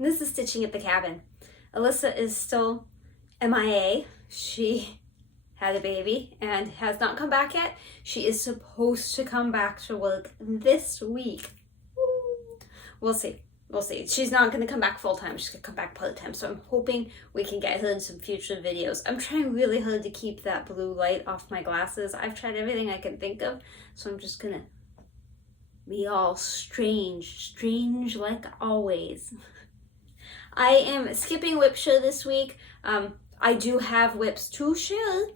This is Stitching at the Cabin. Alyssa is still MIA. She had a baby and has not come back yet. She is supposed to come back to work this week. We'll see. We'll see. She's not going to come back full-time. She's going to come back part-time. So I'm hoping we can get her in some future videos. I'm trying really hard to keep that blue light off my glasses. I've tried everything I can think of. So I'm just going to be all strange like always. I am skipping WIP show this week. I do have WIPs to share.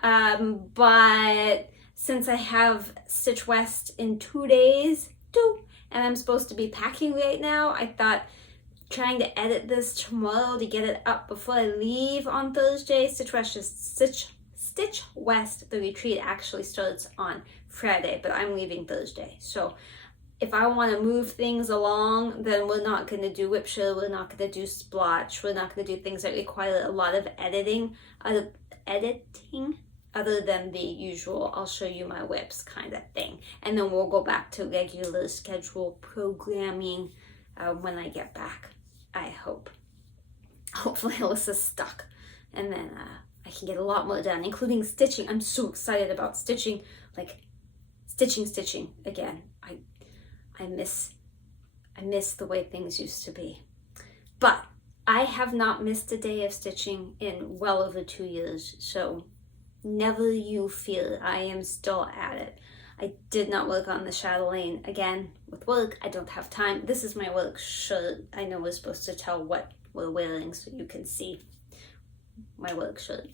But since I have Stitch West in 2 days, and I'm supposed to be packing right now, I thought trying to edit this tomorrow to get it up before I leave on Thursday. Stitch West, the retreat actually starts on Friday, but I'm leaving Thursday. So if I want to move things along, then we're not going to do WIP show, we're not going to do splotch, we're not going to do things that require a lot of editing other than the usual I'll show you my WIPs kind of thing. And then we'll go back to regular schedule programming when I get back, I hope. Hopefully Alyssa's stuck. And then I can get a lot more done, including stitching. I'm so excited about stitching, like stitching again. I miss the way things used to be. But I have not missed a day of stitching in well over 2 years, so never you fear, I am still at it. I did not work on the Chatelaine again with work. I don't have time. This is my work shirt. I know we're supposed to tell what we're wearing so you can see my work shirt.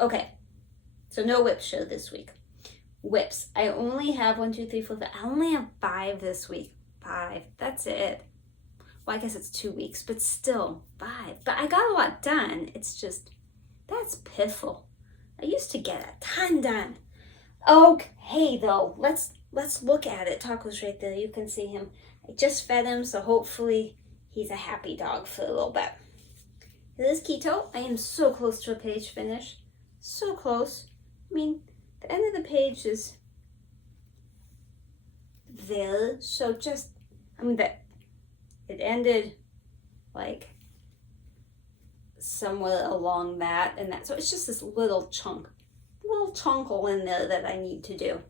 Okay, so no WIP show this week. WIPs. I only have 1, 2, 3, 4, 5. I only have 5 this week. 5. That's it. Well, I guess it's 2 weeks, but still 5. But I got a lot done. It's just, that's piffle. I used to get a ton done. Okay, though, let's look at it. Taco's right there. You can see him. I just fed him, so hopefully he's a happy dog for a little bit. Here's Keto. I am so close to a page finish. So close. I mean, the end of the page is there. So just, it ended like somewhere along that and that. So it's just this little chunkle in there that I need to do.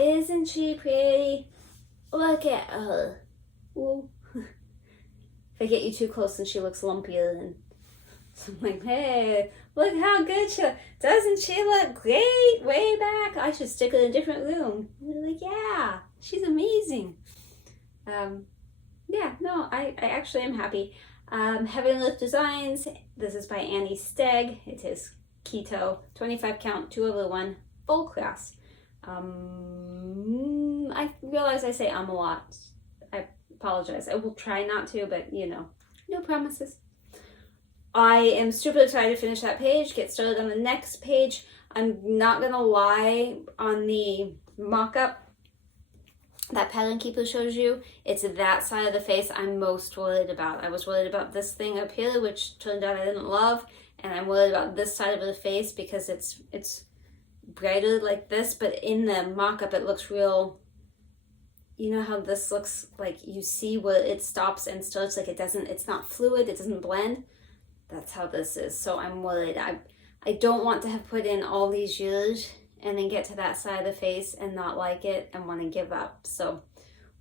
Isn't she pretty? Look at her. Ooh. If I get you too close and she looks lumpier, and so I'm like, hey, look how good she looks. Doesn't she look great way back? I should stick her in a different room. And they're like, yeah, she's amazing. Yeah, no, I actually am happy. Heaven and Earth Designs. This is by Annie Stegg. It is Keto, 25 count, 2/1, full class. I realize I say a lot. I apologize. I will try not to, but no promises. I am super excited to finish that page, get started on the next page. I'm not gonna lie, on the mock-up that Pattern Keeper shows you, it's that side of the face I'm most worried about. I was worried about this thing up here, which turned out I didn't love, and I'm worried about this side of the face because it's brighter like this, but in the mock-up it looks real. You know how this looks like you see where it stops and starts, like it's not fluid, it doesn't blend? That's how this is, so I'm worried. I don't want to have put in all these years and then get to that side of the face and not like it and want to give up. So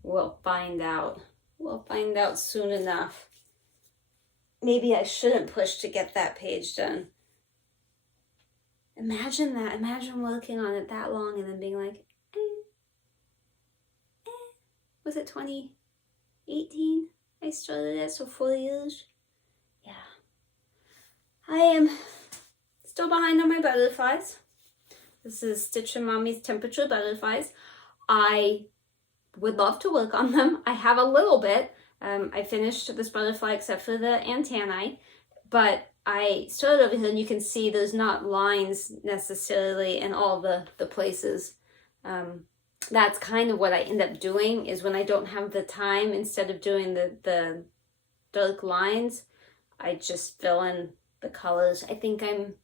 we'll find out. We'll find out soon enough. Maybe I shouldn't push to get that page done. Imagine that. Imagine working on it that long and then being like, Was it 2018 I started it? So 4 years? Yeah. I am still behind on my butterflies. This is Stitch and Mommy's Temperature Butterflies. I would love to work on them. I have a little bit. I finished this butterfly except for the antennae, but I started over here and you can see there's not lines necessarily in all the places. That's kind of what I end up doing, is when I don't have the time, instead of doing the dark lines, I just fill in the colors. I think I'm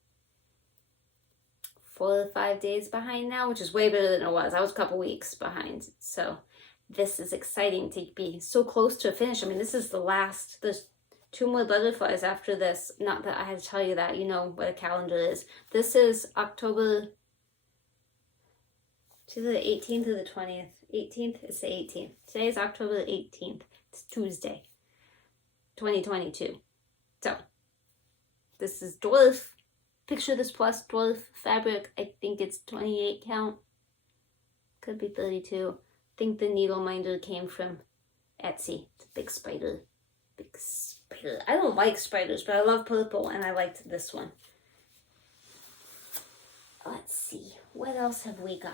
4 or 5 days behind now, which is way better than it was. I was a couple weeks behind. So this is exciting to be so close to a finish. I mean, this is the last, there's 2 more butterflies after this. Not that I had to tell you that, you know what a calendar is. This is October, it's either the 18th or the 20th. 18th, it's the 18th. Today is October the 18th. It's Tuesday, 2022. So, this is dwarf. Picture this plus dwarf fabric. I think it's 28 count. Could be 32. I think the needle minder came from Etsy. It's a big spider. Big spider. I don't like spiders, but I love purple, and I liked this one. Let's see. What else have we got?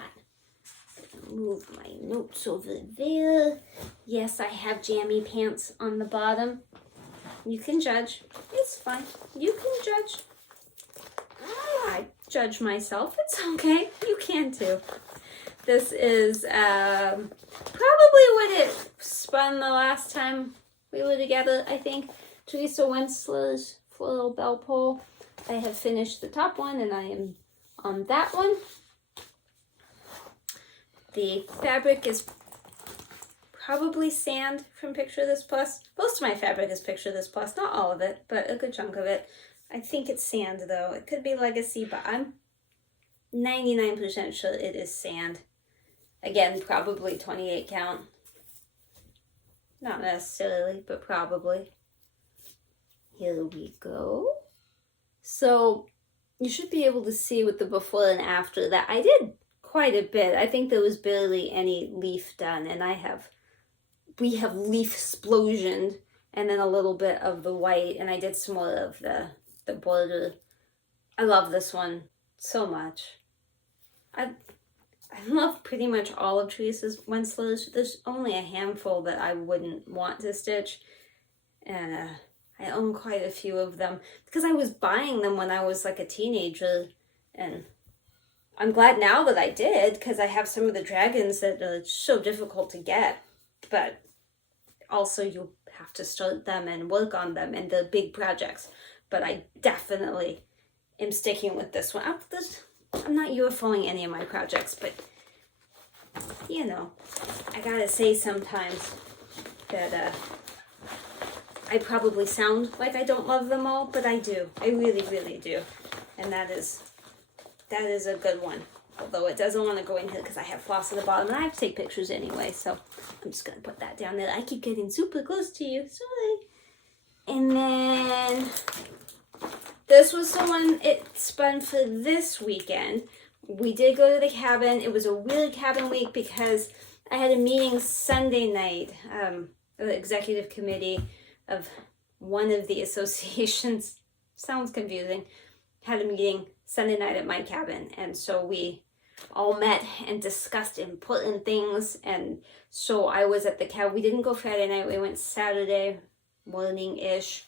Move my notes over there. Yes, I have jammy pants on the bottom. You can judge. It's fine. You can judge. I judge myself. It's okay. You can too. This is probably what it spun the last time we were together, I think. Teresa Winsler's Floral Bell Pole. I have finished the top one and I am on that one. The fabric is probably sand from Picture This Plus. Most of my fabric is Picture This Plus, not all of it, but a good chunk of it. I think it's sand though. It could be Legacy, but I'm 99% sure it is sand. Again, probably 28 count. Not necessarily, but probably. Here we go. So you should be able to see with the before and after that I did quite a bit. I think there was barely any leaf done, and we have leaf explosioned and then a little bit of the white, and I did some more of the border. I love this one so much. I love pretty much all of Teresa Winsler's. There's only a handful that I wouldn't want to stitch, and I own quite a few of them because I was buying them when I was like a teenager, and I'm glad now that I did because I have some of the dragons that are so difficult to get, but also you have to start them and work on them, and they're big projects. But I definitely am sticking with this one. I'm not UFOing any of my projects, but you know, I gotta say sometimes that I probably sound like I don't love them all, but I do. I really, really do. And that is a good one. Although it doesn't want to go in here because I have floss at the bottom and I have to take pictures anyway, so I'm just gonna put that down there. I keep getting super close to you, sorry. And then this was the one it spun for this weekend. We did go to the cabin. It was a weird cabin week because I had a meeting Sunday night, the executive committee of one of the associations. Sounds confusing. Had a meeting Sunday night at my cabin, and so we all met and discussed important things. And so I was at the cabin. We didn't go Friday night. We went Saturday morning-ish,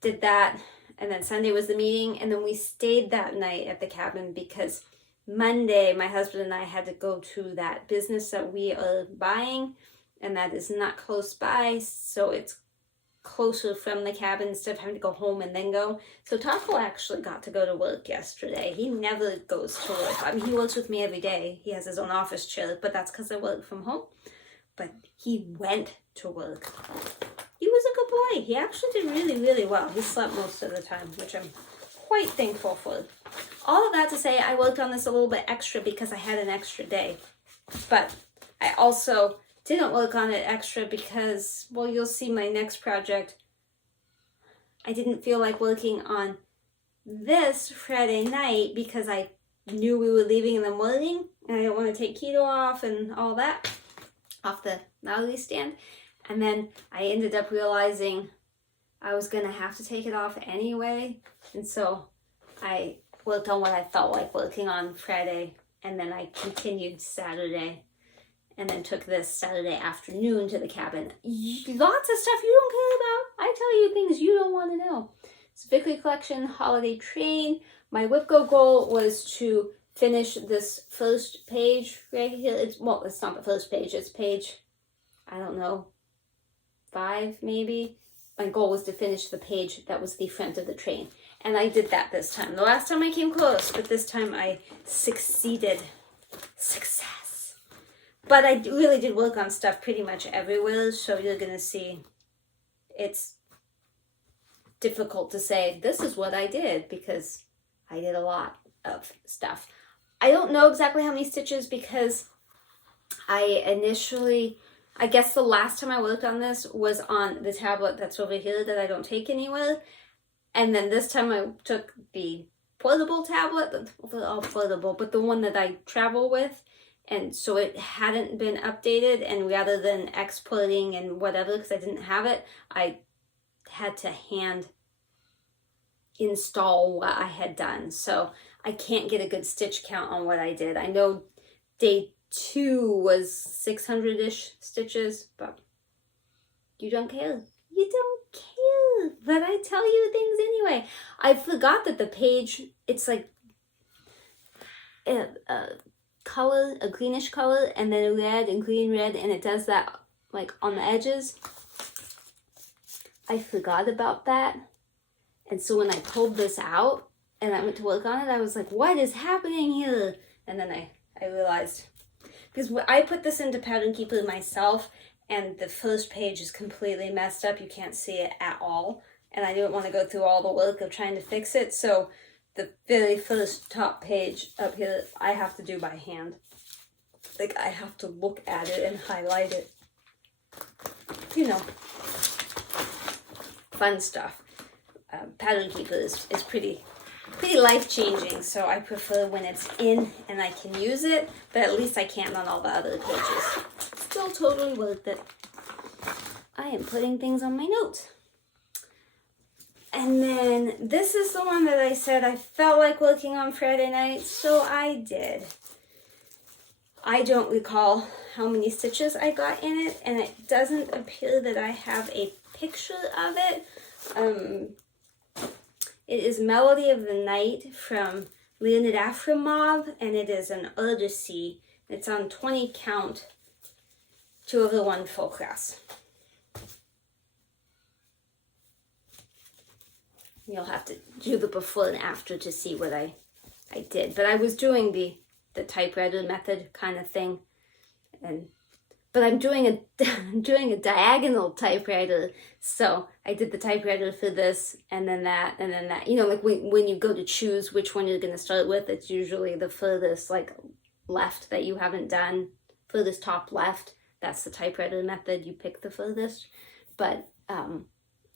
did that, and then Sunday was the meeting, and then we stayed that night at the cabin because Monday my husband and I had to go to that business that we are buying, and that is not close by, so it's closer from the cabin instead of having to go home and then go. So Taco actually got to go to work yesterday. He never goes to work. I mean, he works with me every day. He has his own office chair, but that's because I work from home. But he went to work. He was a good boy. He actually did really, really well. He slept most of the time, which I'm quite thankful for. All of that to say, I worked on this a little bit extra because I had an extra day. But I also didn't work on it extra because, well, you'll see my next project. I didn't feel like working on this Friday night because I knew we were leaving in the morning and I didn't want to take keto off and all that off the Natalie stand. And then I ended up realizing I was going to have to take it off anyway. And so I worked on what I felt like working on Friday, and then I continued Saturday. And then took this Saturday afternoon to the cabin. Lots of stuff you don't care about. I tell you things you don't want to know. It's Victory Collection Holiday Train. My WIPGO goal was to finish this first page right here. It's not the first page. It's page, I don't know, 5 maybe. My goal was to finish the page that was the front of the train. And I did that this time. The last time I came close, but this time I succeeded. Success. But I really did work on stuff pretty much everywhere, so you're gonna see it's difficult to say this is what I did because I did a lot of stuff. I don't know exactly how many stitches because I guess the last time I worked on this was on the tablet that's over here that I don't take anywhere. And then this time I took the portable tablet, they're all portable, but the one that I travel with. And so it hadn't been updated, and rather than exporting and whatever, because I didn't have it, I had to hand install what I had done. So I can't get a good stitch count on what I did. I know day 2 was 600-ish stitches, but you don't care. You don't care, but I tell you things anyway. I forgot that the page, it's like a color, a greenish color, and then a red and green red, and it does that like on the edges. I forgot about that. And so when I pulled this out and I went to work on it, I was like, what is happening here? And then I realized, because I put this into Pattern Keeper myself, and the first page is completely messed up. You can't see it at all. And I didn't want to go through all the work of trying to fix it. So the very first top page up here, I have to do by hand. Like, I have to look at it and highlight it. You know, fun stuff. Pattern Keeper is pretty life-changing, so I prefer when it's in and I can use it, but at least I can't on all the other pages. Still totally worth it. I am putting things on my notes. And then this is the one that I said I felt like working on Friday night, so I did. I don't recall how many stitches I got in it, and it doesn't appear that I have a picture of it. It is Melody of the Night from Leonid Afromov, and it is an Odyssey. It's on 20 count, 2/1 full cross. You'll have to do the before and after to see what I did. But I was doing the typewriter method kind of thing, but I'm doing a diagonal typewriter. So I did the typewriter for this, and then that, and then that. You know, like when you go to choose which one you're going to start with, it's usually the furthest like left that you haven't done, furthest top left. That's the typewriter method. You pick the furthest, but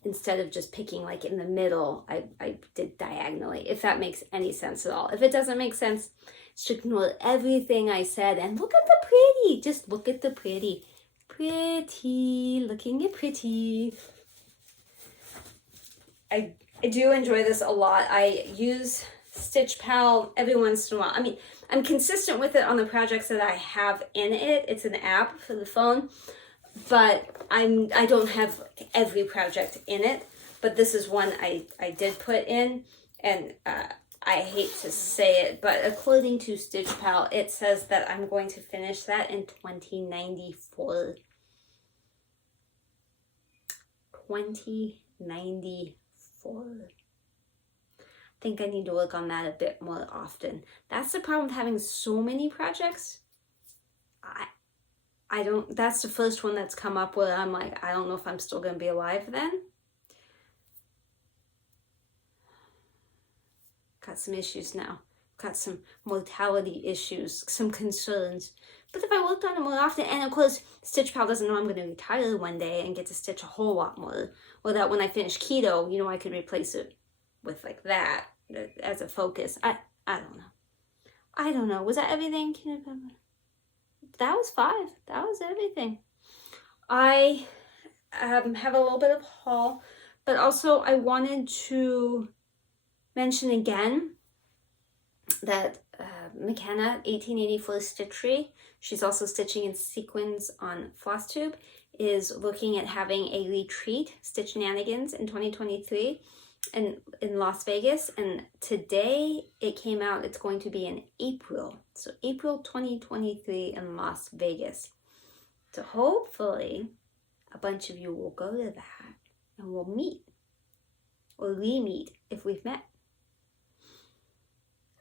instead of just picking like in the middle, I did diagonally, if that makes any sense at all. If it doesn't make sense, just ignore everything I said and look at the pretty. Just look at the pretty. Pretty, looking at pretty. I do enjoy this a lot. I use Stitch Pal every once in a while. I mean, I'm consistent with it on the projects that I have in it. It's an app for the phone, but I don't have every project in it. But this is one I did put in, and I hate to say it, but according to Stitch Pal, it says that I'm going to finish that in 2094. 2094. I think I need to work on that a bit more often. That's the problem with having so many projects. I don't, that's the first one that's come up where I'm like, I don't know if I'm still going to be alive then. Got some issues now. Got some mortality issues, some concerns. But if I worked on it more often, and of course, Stitch Pal doesn't know I'm going to retire one day and get to stitch a whole lot more. Or that when I finish keto, you know, I could replace it with like that as a focus. I don't know. I don't know. Was that everything? That was 5. That was everything. I have a little bit of haul, but also I wanted to mention again that McKenna, 1884 Stitchery, she's also stitching in sequins on FlossTube, is looking at having a retreat, Stitch Shenanigans, in 2023 in Las Vegas. And today it came out, it's going to be in April. So April 2023 in Las Vegas. So hopefully a bunch of you will go to that and we'll meet. Or re-meet if we've met.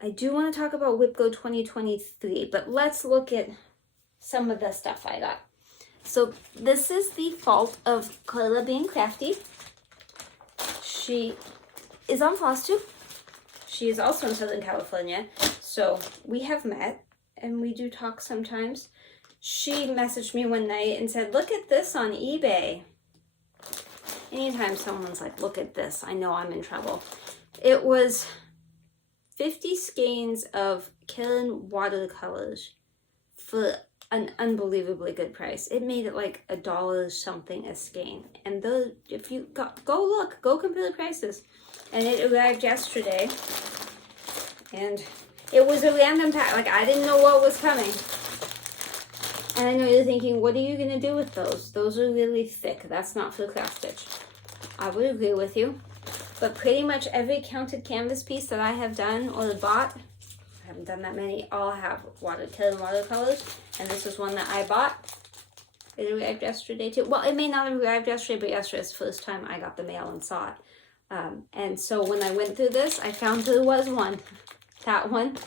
I do want to talk about WIPGO 2023, but let's look at some of the stuff I got. So this is the fault of Carla being crafty. She is on FlossTube. She is also in Southern California, so we have met and we do talk sometimes. She messaged me one night and said, look at this on eBay. Anytime someone's like, look at this, I know I'm in trouble. It was 50 skeins of killing watercolors for an unbelievably good price. It made it like $1 something a skein. And those, if you go look, go compare the prices. And it arrived yesterday. And it was a random pack. Like, I didn't know what was coming. And I know you're thinking, what are you going to do with those? Those are really thick. That's not for craft stitch. I would agree with you. But pretty much every counted canvas piece that I have done or bought, I haven't done that many, all have watercolors. And this is one that I bought. It arrived yesterday too. Well, it may not have arrived yesterday, but yesterday is the first time I got the mail and saw it. And so when I went through this, I found there was one. That one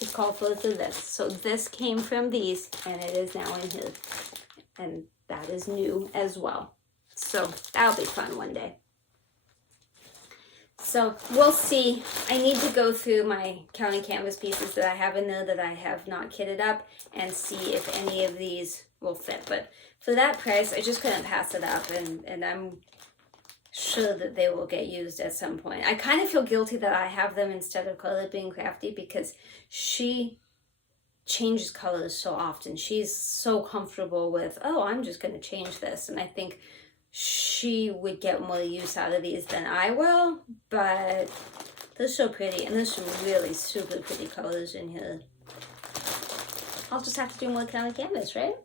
is called for this. So this came from these, and it is now in here. And that is new as well. So that'll be fun one day. So we'll see. I need to go through my counting canvas pieces that I have in there that I have not kitted up and see if any of these will fit. But for that price, I just couldn't pass it up, and I'm sure that they will get used at some point. I kind of feel guilty that I have them instead of Carla being crafty because she changes colors so often. She's so comfortable with, oh, I'm just going to change this. And I think she would get more use out of these than I will, but they're so pretty, and there's some really super pretty colors in here. I'll just have to do more counted canvas, right?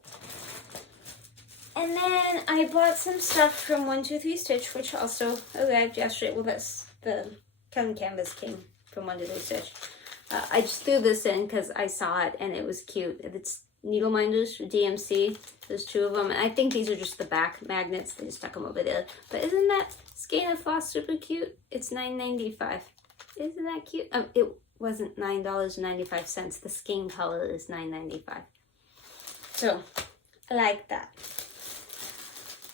And then I bought some stuff from 123 Stitch, which also arrived yesterday. Well, that's the counted canvas came from 123 Stitch. I just threw this in because I saw it and it was cute. It's needle minders for DMC. There's 2 of them. And I think these are just the back magnets. They just stuck them over there. But isn't that skein of floss super cute? It's $9.95. Isn't that cute? It wasn't $9.95. The skein color is $9.95. So I like that.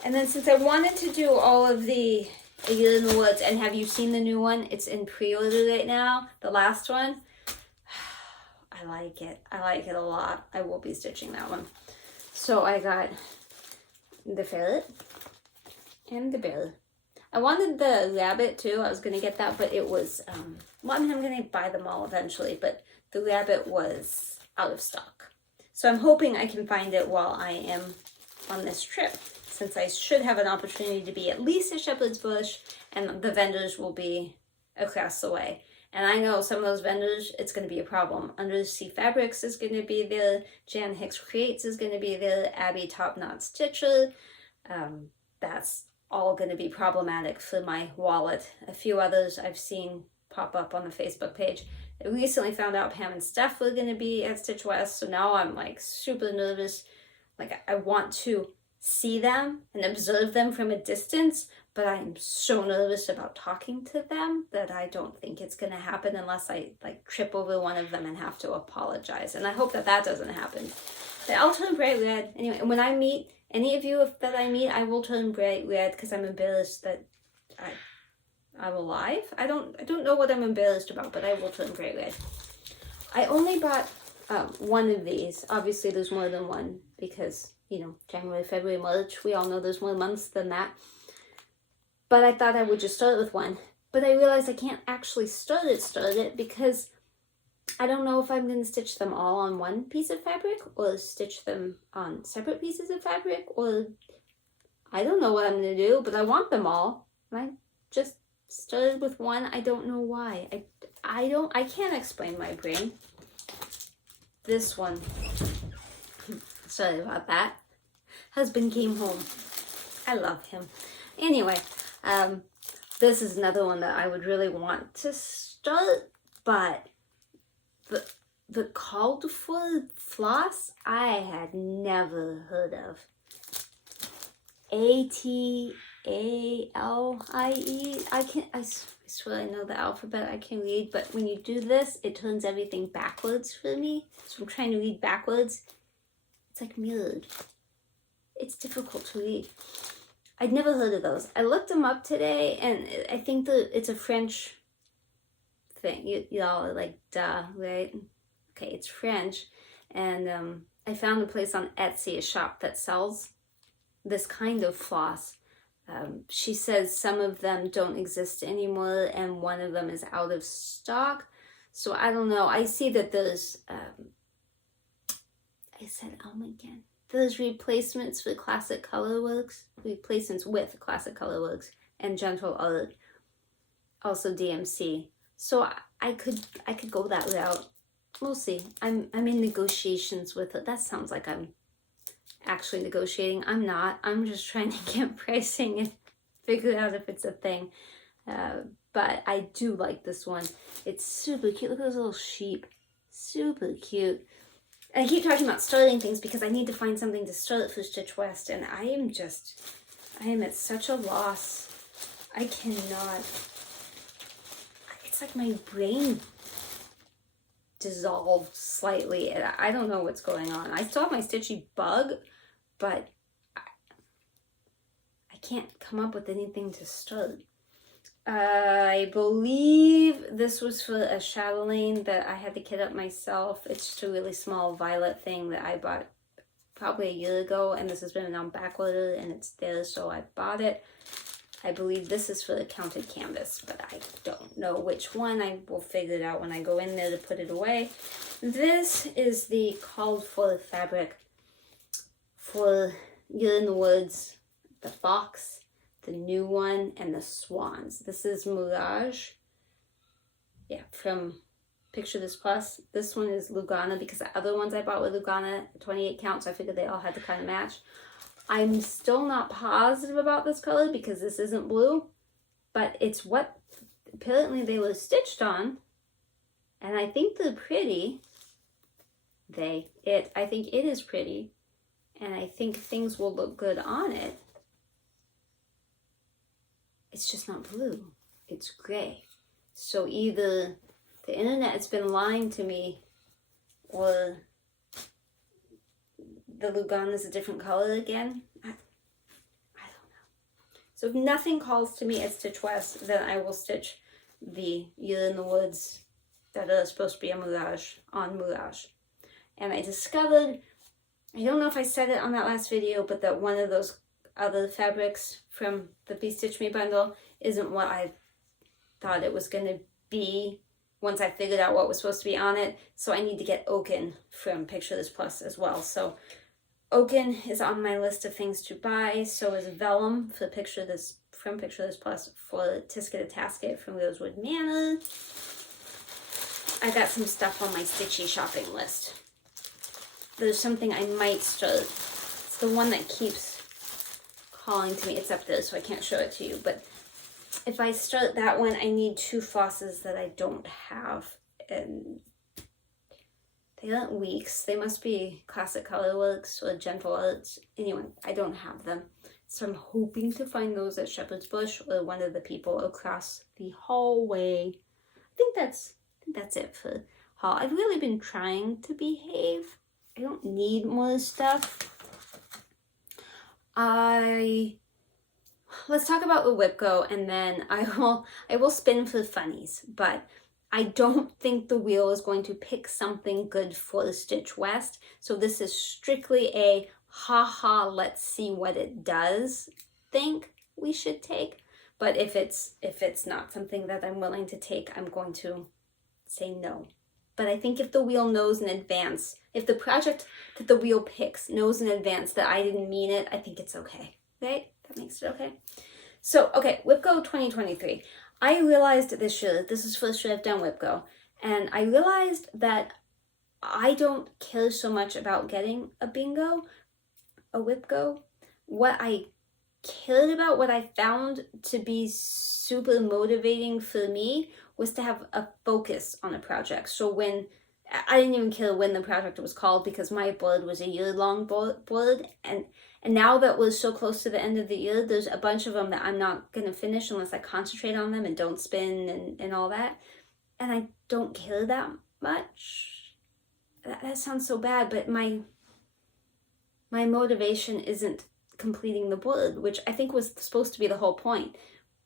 And then since I wanted to do all of the A Year in the Woods, and have you seen the new one? It's in pre-order right now. The last one. I like it. I like it a lot. I will be stitching that one. So I got the ferret and the bear. I wanted the rabbit too. I was going to get that, but it was, well, I mean, I'm going to buy them all eventually, but the rabbit was out of stock. So I'm hoping I can find it while I am on this trip, since I should have an opportunity to be at least at Shepherd's Bush, and the vendors will be across the way. And I know some of those vendors, it's going to be a problem. Undersea Fabrics is going to be there. Jan Hicks Creates is going to be there. Abby Top Knot Stitcher. That's all going to be problematic for my wallet. A few others I've seen pop up on the Facebook page. I recently found out Pam and Steph were going to be at Stitch West. So now I'm like super nervous. Like I want to see them and observe them from a distance, but I'm so nervous about talking to them that I don't think it's going to happen unless I like trip over one of them and have to apologize. And I hope that that doesn't happen. But I'll turn bright red. Anyway, and when I meet any of you that I meet, I will turn bright red because I'm embarrassed that I'm alive. I don't know what I'm embarrassed about, but I will turn bright red. I only bought one of these. Obviously, there's more than one because, you know, January, February, March, we all know there's more months than that. But I thought I would just start with one. But I realized I can't actually start it because I don't know if I'm going to stitch them all on one piece of fabric or stitch them on separate pieces of fabric, or I don't know what I'm going to do, but I want them all. I just started with one. I don't know why. I can't explain my brain. This one. Sorry about that. Husband came home. I love him. Anyway, this is another one that I would really want to start, but the called for floss I had never heard of. ATALIE. I swear I know the alphabet. I can read, but when you do this, it turns everything backwards for me. So I'm trying to read backwards, It's like mirrored. It's difficult to read. I'd never heard of those. I looked them up today, and I think that it's a French thing. Y'all are like, duh, right? Okay, it's French. And I found a place on Etsy, a shop that sells this kind of floss. She says some of them don't exist anymore, and one of them is out of stock. So I don't know. I see that there's, I said again. There's replacements with Classic Colorworks, replacements with Classic Colorworks and Gentle Art, also DMC. So I could go that route. We'll see. I'm in negotiations with it. That sounds like I'm actually negotiating. I'm not. I'm just trying to get pricing and figure out if it's a thing. But I do like this one. It's super cute. Look at those little sheep. Super cute. And I keep talking about starting things because I need to find something to start for Stitch West, and I am at such a loss. I cannot. It's like my brain dissolved slightly, and I don't know what's going on. I still have my Stitchy bug, but I can't come up with anything to start. I believe this was for a Chatelaine that I had to kit up myself. It's just a really small violet thing that I bought probably a year ago, and this has been on back order and it's there, so I bought it. I believe this is for the counted canvas, but I don't know which one. I will figure it out when I go in there to put it away. This is the called for fabric for Year in the Woods, the fox, the new one, and the swans. This is Mirage. Yeah, from Picture This Plus. This one is Lugana because the other ones I bought were Lugana 28 count, so I figured they all had to kind of match. I'm still not positive about this color because this isn't blue, but it's what apparently they were stitched on, and I think they're pretty. I think it is pretty, and I think things will look good on it. It's just not blue, it's gray. So either the internet has been lying to me, or the Lugana is a different color again. I don't know. So if nothing calls to me at Stitch West, then I will stitch the Year in the Woods that are supposed to be a Mirage on Mirage. And I discovered, I don't know if I said it on that last video, but that one of those other fabrics from the Be Stitch Me bundle isn't what I thought it was going to be once I figured out what was supposed to be on it. So I need to get Oaken from Picture This Plus as well. So Oaken is on my list of things to buy. So is Vellum from Picture This Plus, for Tisket a Tasket from Rosewood Manor. I got some stuff on my Stitchy shopping list. There's something I might start. It's the one that keeps calling to me. It's up there, so I can't show it to you. But if I start that one, I need 2 flosses that I don't have. And they aren't weeks. They must be Classic Colorworks or Gentle Arts. Anyway, I don't have them. So I'm hoping to find those at Shepherd's Bush or one of the people across the hallway. I think that's it for haul. I've really been trying to behave. I don't need more stuff. Let's talk about the WIPGO, and then I will spin for funnies, but I don't think the wheel is going to pick something good for the Stitch West. So this is strictly a haha, let's see what it does think we should take. But if it's not something that I'm willing to take, I'm going to say no. But I think if the wheel knows in advance, if the project that the wheel picks knows in advance that I didn't mean it, I think it's okay, right? That makes it okay. So, okay, WIPGO 2023. I realized this year, this is the first year I've done WIPGO, and I realized that I don't care so much about getting a WIPGO. What I cared about, what I found to be super motivating for me, was to have a focus on a project. So when, I didn't even care when the project was called because my board was a year-long board, and now that we're so close to the end of the year, there's a bunch of them that I'm not going to finish unless I concentrate on them and don't spin and all that. And I don't care that much. That sounds so bad, but my my motivation isn't completing the board, which I think was supposed to be the whole point.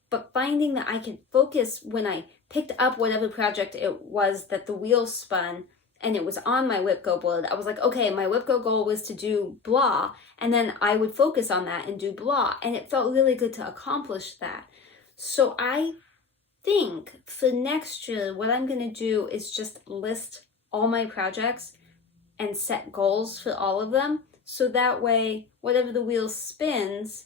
But finding that I could focus when I picked up whatever project it was that the wheel spun and it was on my WIPGO board, I was like, okay, my WIPGO goal was to do blah, and then I would focus on that and do blah, and it felt really good to accomplish that. So I think for next year, what I'm going to do is just list all my projects and set goals for all of them. So that way, whatever the wheel spins,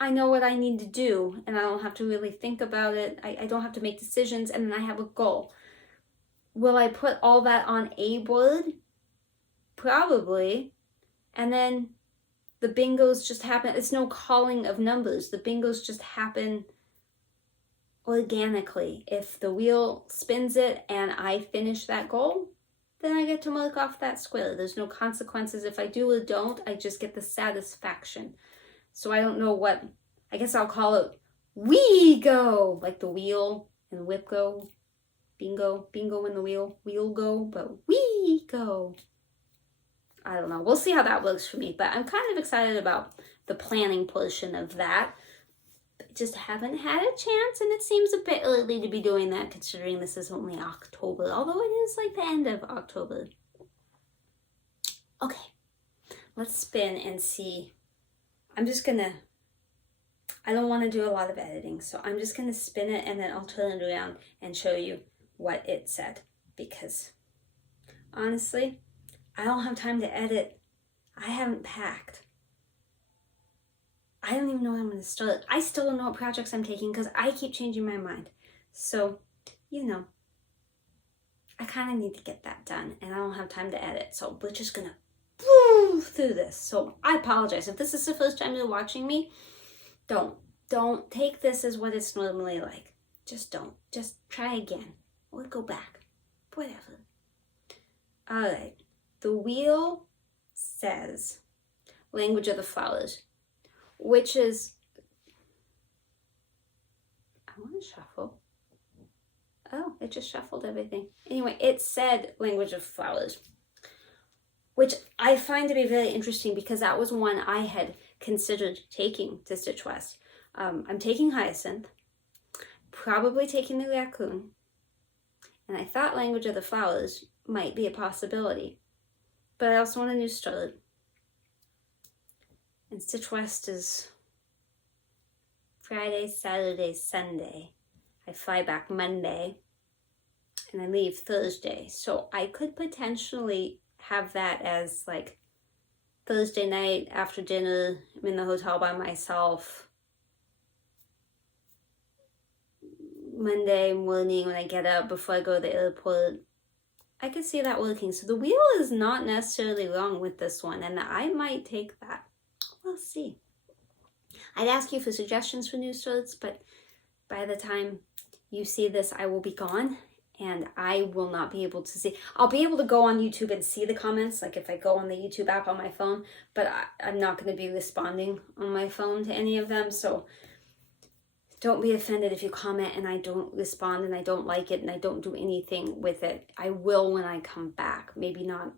I know what I need to do, and I don't have to really think about it. I don't have to make decisions, and then I have a goal. Will I put all that on a board? Probably. And then the bingos just happen. It's no calling of numbers. The bingos just happen organically. If the wheel spins it and I finish that goal, then I get to mark off that square. There's no consequences if I do or don't. I just get the satisfaction. So I don't know what, I guess I'll call it WIGO, like the wheel and WIPGO, bingo in the wheel go, but WIGO. I don't know. We'll see how that works for me, but I'm kind of excited about the planning portion of that. I just haven't had a chance, and it seems a bit early to be doing that considering this is only October, although it is like the end of October. Okay, let's spin and see. I don't want to do a lot of editing, so I'm just gonna spin it and then I'll turn it around and show you what it said, because honestly, I don't have time to edit. I haven't packed. I don't even know when I'm going to start. I still don't know what projects I'm taking because I keep changing my mind. So, you know, I kind of need to get that done, and I don't have time to edit. So we're just going to move through this. So I apologize. If this is the first time you're watching me, don't take this as what it's normally like. Just don't. Just try again. Or go back. Whatever. All right. The wheel says language of the flowers, which is, I want to shuffle. Oh, it just shuffled everything. Anyway, it said language of flowers, which I find to be very interesting because that was one I had considered taking to Stitch West. I'm taking Hyacinth, probably taking the raccoon, and I thought language of the flowers might be a possibility, but I also want a new start. And Stitch West is Friday, Saturday, Sunday. I fly back Monday and I leave Thursday. So I could potentially have that as like Thursday night after dinner. I'm in the hotel by myself. Monday morning when I get up before I go to the airport. I could see that working. So the wheel is not necessarily wrong with this one, and I might take that. We'll see. I'd ask you for suggestions for new starts, but by the time you see this, I will be gone, and I will not be able to see. I'll be able to go on YouTube and see the comments, like if I go on the YouTube app on my phone, but I'm not going to be responding on my phone to any of them, so don't be offended if you comment and I don't respond and I don't like it and I don't do anything with it. I will when I come back. Maybe not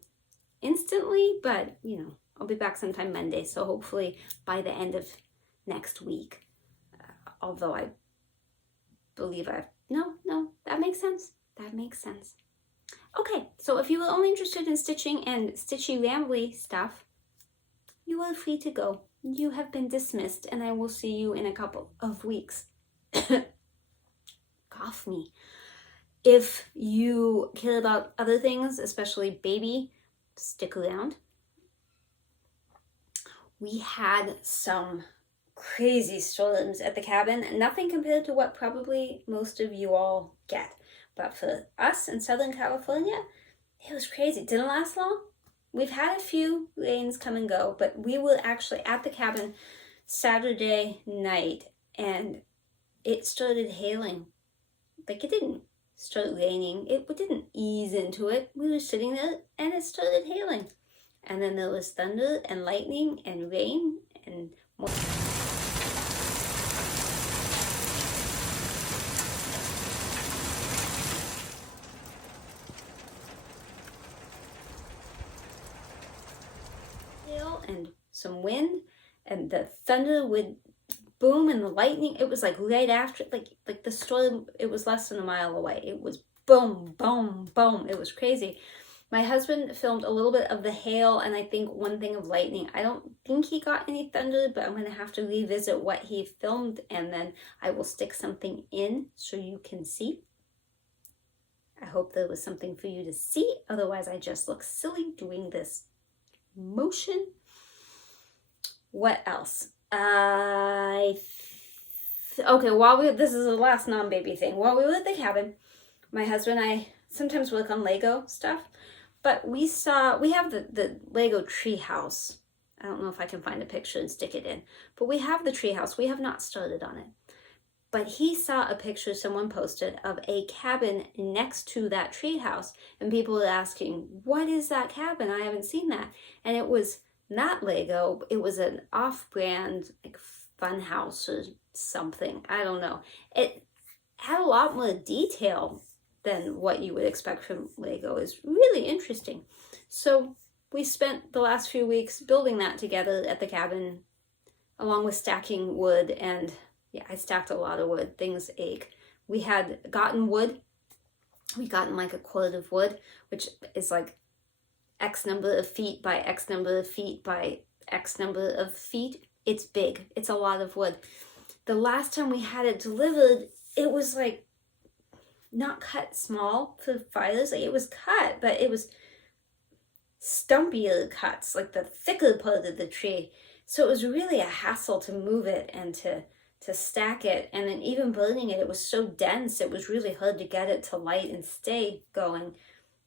instantly, but you know, I'll be back sometime Monday. So hopefully by the end of next week. Although I believe no, that makes sense. That makes sense. Okay, so if you were only interested in stitching and stitchy rambly stuff, you are free to go. You have been dismissed, and I will see you in a couple of weeks. Cough me. If you care about other things, especially baby, stick around. We had some crazy storms at the cabin, nothing compared to what probably most of you all get. But for us in Southern California, it was crazy. It didn't last long. We've had a few rains come and go, but we were actually at the cabin Saturday night and it started hailing. Like, it didn't start raining. It didn't ease into it. We were sitting there and it started hailing. And then there was thunder and lightning and rain and more. And some wind, and the thunder would boom and the lightning. It was like right after, like the storm, it was less than a mile away. It was boom, boom, boom. It was crazy. My husband filmed a little bit of the hail and I think one thing of lightning. I don't think he got any thunder, but I'm going to have to revisit what he filmed, and then I will stick something in so you can see. I hope there was something for you to see. Otherwise, I just look silly doing this motion. What else? Okay, this is the last non-baby thing. While we were at the cabin, my husband and I sometimes work on Lego stuff, but we have the Lego tree house. I don't know if I can find a picture and stick it in, but we have the tree house. We have not started on it. But he saw a picture someone posted of a cabin next to that tree house, and people were asking, what is that cabin? I haven't seen that. And it was not Lego, it was an off-brand like fun house or something. I don't know. It had a lot more detail than what you would expect from Lego. It's really interesting. So we spent the last few weeks building that together at the cabin, along with stacking wood. And yeah, I stacked a lot of wood. Things ache. We had gotten wood. We gotten like a cord of wood, which is like X number of feet by X number of feet by X number of feet. It's big. It's a lot of wood. The last time we had it delivered, it was like not cut small for fires. Like it was cut, but it was stumpier cuts, like the thicker part of the tree. So it was really a hassle to move it and to stack it. And then even burning it, it was so dense, it was really hard to get it to light and stay going.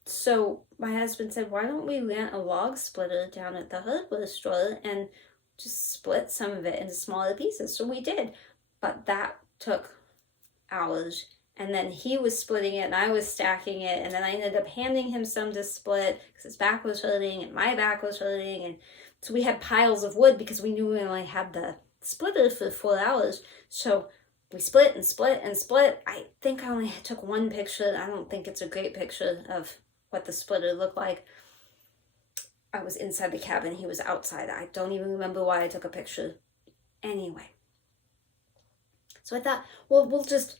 So my husband said, why don't we rent a log splitter down at the hardware store and just split some of it into smaller pieces? So we did, but that took hours. And then he was splitting it and I was stacking it. And then I ended up handing him some to split because his back was hurting and my back was hurting. And so we had piles of wood because we knew we only had the splitter for 4 hours. So we split and split and split. I think I only took one picture. I don't think it's a great picture of what the splitter looked like. I was inside the cabin. He was outside. I don't even remember why I took a picture. Anyway. So I thought, well, we'll just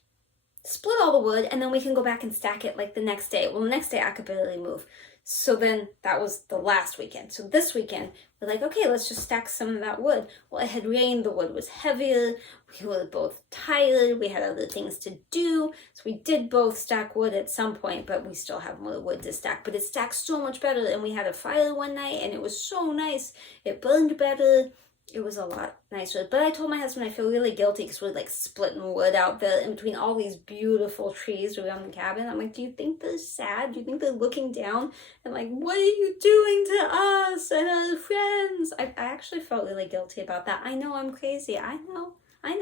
split all the wood and then we can go back and stack it like the next day. Well, the next day I could barely move. So then that was the last weekend. So this weekend, we're like, okay, let's just stack some of that wood. Well, it had rained. The wood was heavier. We were both tired. We had other things to do. So we did both stack wood at some point, but we still have more wood to stack. But it stacked so much better. And we had a fire one night and it was so nice. It burned better. It was a lot nicer. But I told my husband I feel really guilty because we're like splitting wood out there in between all these beautiful trees around the cabin. I'm like, do you think they're sad? Do you think they're looking down and like, what are you doing to us and our friends? I actually felt really guilty about that. I know I'm crazy. I know.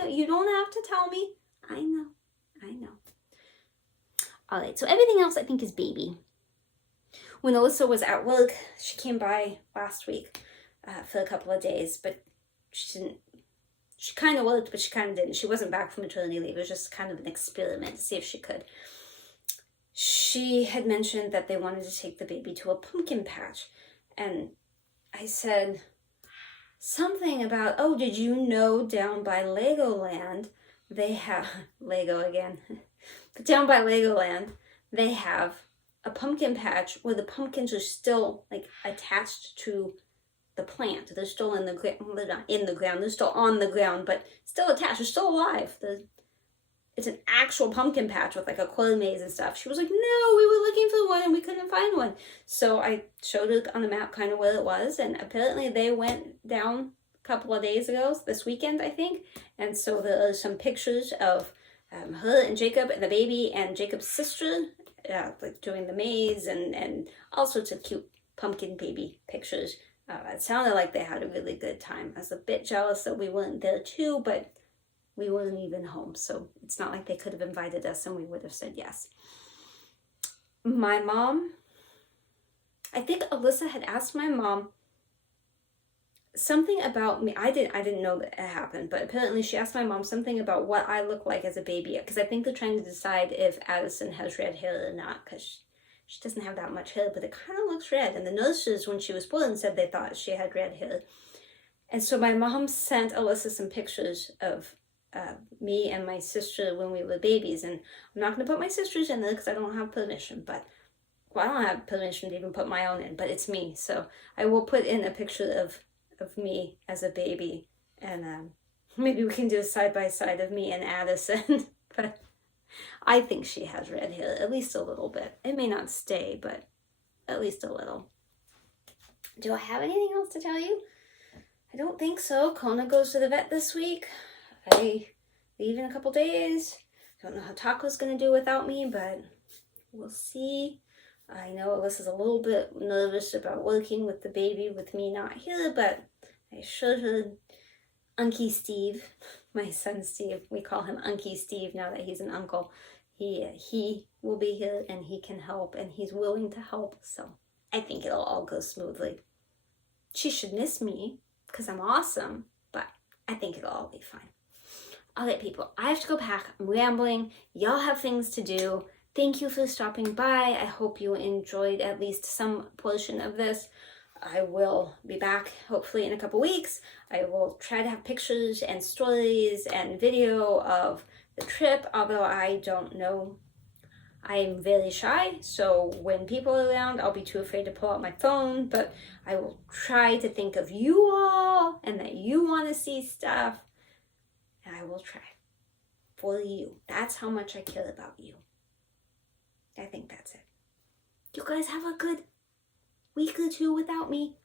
You don't have to tell me. I know. All right. So everything else I think is baby. When Alyssa was at work, she came by last week for a couple of days, but she kind of worked, but she kind of didn't. She wasn't back from maternity leave. It was just kind of an experiment to see if she could. She had mentioned that they wanted to take the baby to a pumpkin patch. And I said something about, oh, did you know down by Legoland, they have, Lego again, but down by Legoland, they have a pumpkin patch where the pumpkins are still like attached to the plant. They're still in the ground. They're not in the ground. They're still on the ground, but still attached. They're still alive. It's an actual pumpkin patch with like a corn maze and stuff. She was like, no, we were looking for one and we couldn't find one. So I showed her on the map kind of where it was. And apparently they went down a couple of days ago, this weekend, I think. And so there are some pictures of her and Jacob and the baby and Jacob's sister like doing the maze and all sorts of cute pumpkin baby pictures. It sounded like they had a really good time. I was a bit jealous that we weren't there too, but we weren't even home. So it's not like they could have invited us and we would have said yes. My mom, I think Alyssa had asked my mom something about me. I didn't know that it happened, but apparently she asked my mom something about what I look like as a baby. Because I think they're trying to decide if Addison has red hair or not, because she doesn't have that much hair, but it kind of looks red. And the nurses, when she was born, said they thought she had red hair. And so my mom sent Alyssa some pictures of me and my sister when we were babies. And I'm not going to put my sister's in there because I don't have permission. But, well, I don't have permission to even put my own in, but it's me. So I will put in a picture of me as a baby. And maybe we can do a side-by-side of me and Addison. But I think she has red hair, at least a little bit. It may not stay, but at least a little. Do I have anything else to tell you? I don't think so. Kona goes to the vet this week. I leave in a couple days. Don't know how Taco's going to do without me, but we'll see. I know Alyssa's a little bit nervous about working with the baby with me not here, but I assured her Unky Steve, my son Steve, we call him Unky Steve now that he's an uncle. He will be here and he can help and he's willing to help. So I think it'll all go smoothly. She should miss me because I'm awesome, but I think it'll all be fine. All right, people, I have to go pack. I'm rambling. Y'all have things to do. Thank you for stopping by. I hope you enjoyed at least some portion of this. I will be back hopefully in a couple weeks. I will try to have pictures and stories and video of the trip, although I don't know. I'm very shy, so when people are around, I'll be too afraid to pull out my phone, but I will try to think of you all and that you want to see stuff, and I will try for you. That's how much I care about you. I think that's it. You guys have a good week or two without me.